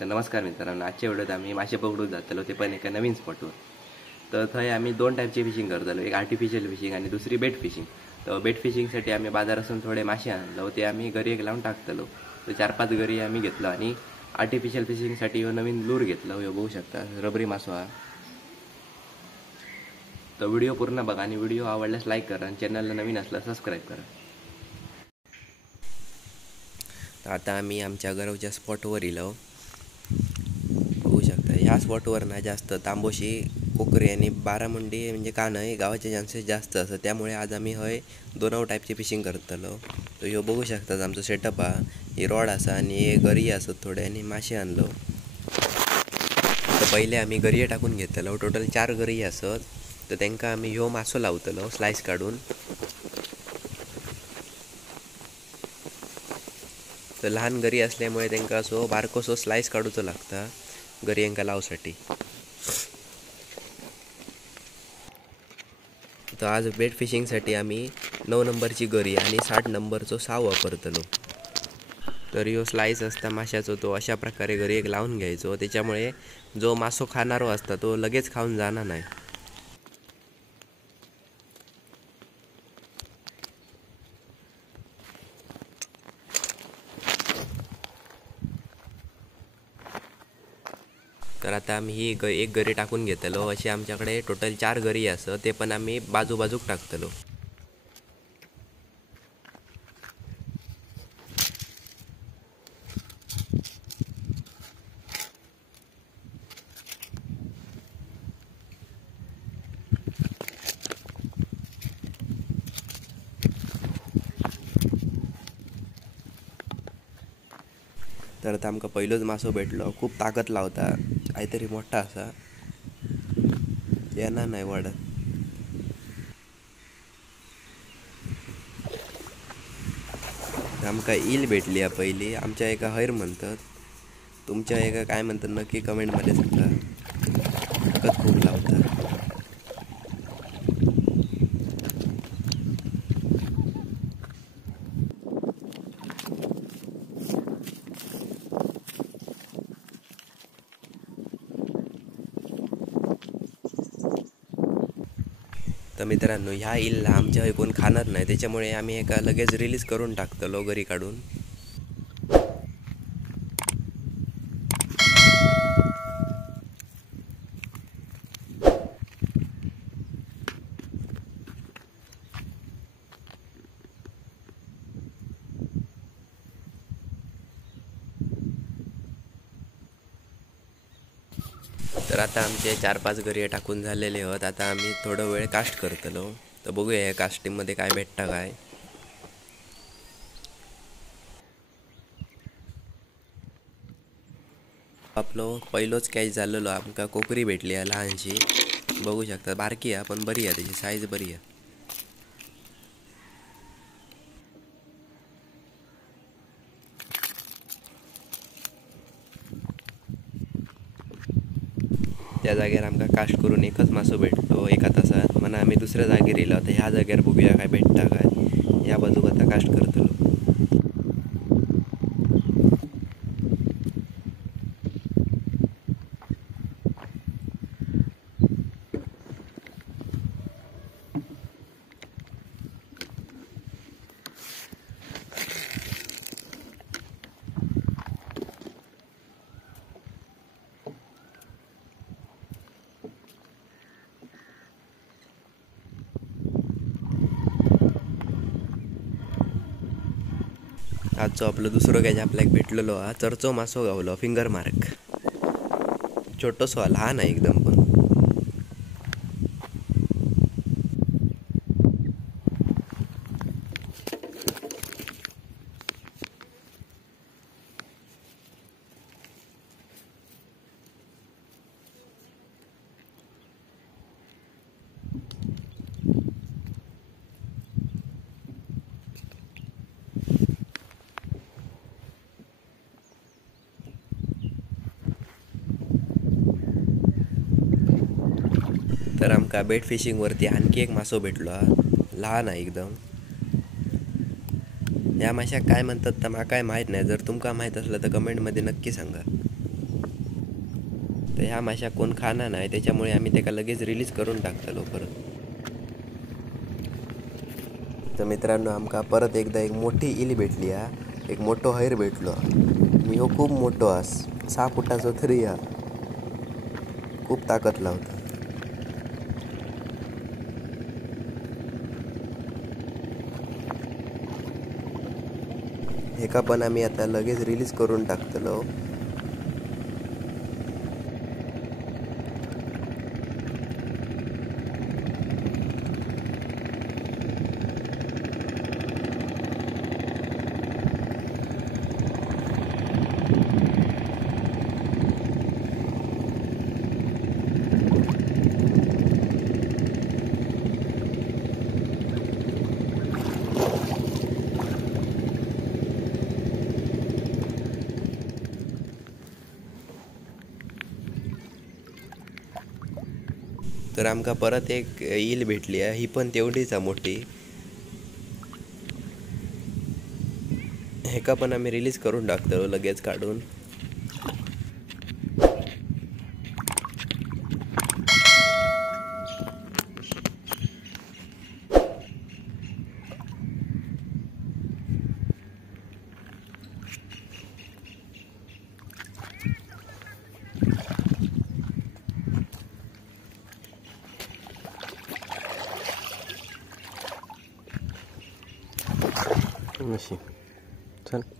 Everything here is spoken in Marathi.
तर नमस्कार मित्रांनो, आजच्या व्हिडिओत आम्ही मासे पकडून जातलो, ते पण एका नवीन स्पॉटवर. तर थंय आम्ही दोन टाईपची फिशिंग करतलो, एक आर्टिफिशियल फिशिंग आणि दुसरी बेट फिशिंग. तर बेट फिशिंगसाठी आम्ही बाजारातून थोडे मासे आणलो, ते आम्ही घरी एक लावून टाकतलो. तर 4-5 घरी आम्ही घेतलो आणि आर्टिफिशियल फिशिंगसाठी ह्यो नवीन लूर घेतलो. ह्यो बघू शकता, रबरी मासो हा. तर व्हिडिओ पूर्ण बघा आणि व्हिडिओ आवडल्यास लाईक करा आणि चॅनलला नवीन असल्यास सबस्क्राईब करा. तर आता आम्ही आमच्या गरवच्या स्पॉटवर इलो. बघू शकता, ह्या स्पॉटवर ना जास्त तांबोशी, कोकरी आणि बारामुंडी म्हणजे कानय गावाचे चान्सेस जास्त असतात. त्यामुळे आज आम्ही हय 2 टाईपची फिशिंग करतलो. तर ह्यो बघू शकता आमचं सेटअप हा. ही रॉड असा आणि हे गरी असत थोडे आणि मासे आणलो. तर पहिले आम्ही गरये टाकून घेतलो. टोटल 4 गरी असत. तर त्यांका आम्ही ह्यो मासो लावतलो स्लाइस काढून. तर लहान गरी असल्यामुळे त्यांका असो बारकोसो स्लाइस काढूचो लागता गरयांका लावसाठी. तर आज बेट फिशिंगसाठी आम्ही 9 नंबरची गरी आणि 60 नंबरचो साव वापरतलो. तर ह्यो स्लाइस असता माशाचो, तो अशा प्रकारे गरी एक लावून घ्यायचो. त्याच्यामुळे जो मासो खाणारो असता तो लगेच खाऊन जाणार नाही. तर आता आम्ही ही एक गरी टाकून घेतलो. अशी आमच्याकडे टोटल 4 गरी असत, ते पण आम्ही बाजूक टाकतलो. तर आता आमका पहिलोच मासो भेटलो. खूप ताकद लावता, काहीतरी मोठा असा, येणार नाही वाढत. आमका ईल भेटली पहिली. आमच्या एका हैर म्हणतात, तुमच्या एका काय म्हणतात नक्की कमेंटमध्ये सांगा. ताकद खूप लावता. तर मित्रांनो, ह्या इलला आमच्या कोण खाणार नाही, त्याच्यामुळे आम्ही एका लगेच रिलीज करून टाकतलो गरी काढून. तर आता आमचे 4-5 गरी टाकून झालेले आहेत. आता आम्ही थोडा वेळ कास्ट करतलो. तर बघूया या कास्टिंगमध्ये काय भेटता काय. आपलो पहिलोच कॅच झालेलो. आमका कोकरी भेटली आहे लहानशी. बघू शकता, बारकी आहे पण बरी आहे, त्याची साईज बरी आहे. त्या जागेवर आमका कास्ट करून एकच मासो भेटलो एका तासात. म्हणा आम्ही दुसऱ्या जागेवर येलो. आता ह्या जागेवर बघूया काय भेटता काय. या बाजूक आता कास्ट करतलो. आजचो आपलं दुसरं कॅच आपल्याक भेटलेलो हा. चरचो मासो गावलो, फिंगर मार्क. छोटोसो लहान आहे एकदम पण. तर आमका बेट फिशिंगवरती आणखी एक मासो भेटलो हा, लहान आहे एकदम. या माशाक काय म्हणतात तर मला काय माहीत नाही. जर तुमका माहीत असलं तर कमेंटमध्ये नक्की सांगा. तर ह्या माशा कोण खाना नाही, त्याच्यामुळे आम्ही त्याला लगेच रिलीज करून टाकतलो परत. तर मित्रांनो, आमका परत एकदा एक मोठी इली भेटली हा, एक मोठो हैर भेटलो. आणि ह्यो खूप मोठो हा, 6 फुटाचो तरी हा, खूप ताकदला होता. हेका पण आम्ही आता लगेच रिलीज करून टाकतलो. तर आमका परत एक ईल भेटली आहे, ही पण तेवढीच आहे मोठी. हेका पण आम्ही रिलीज करून टाकतो लगेच काढून. चल.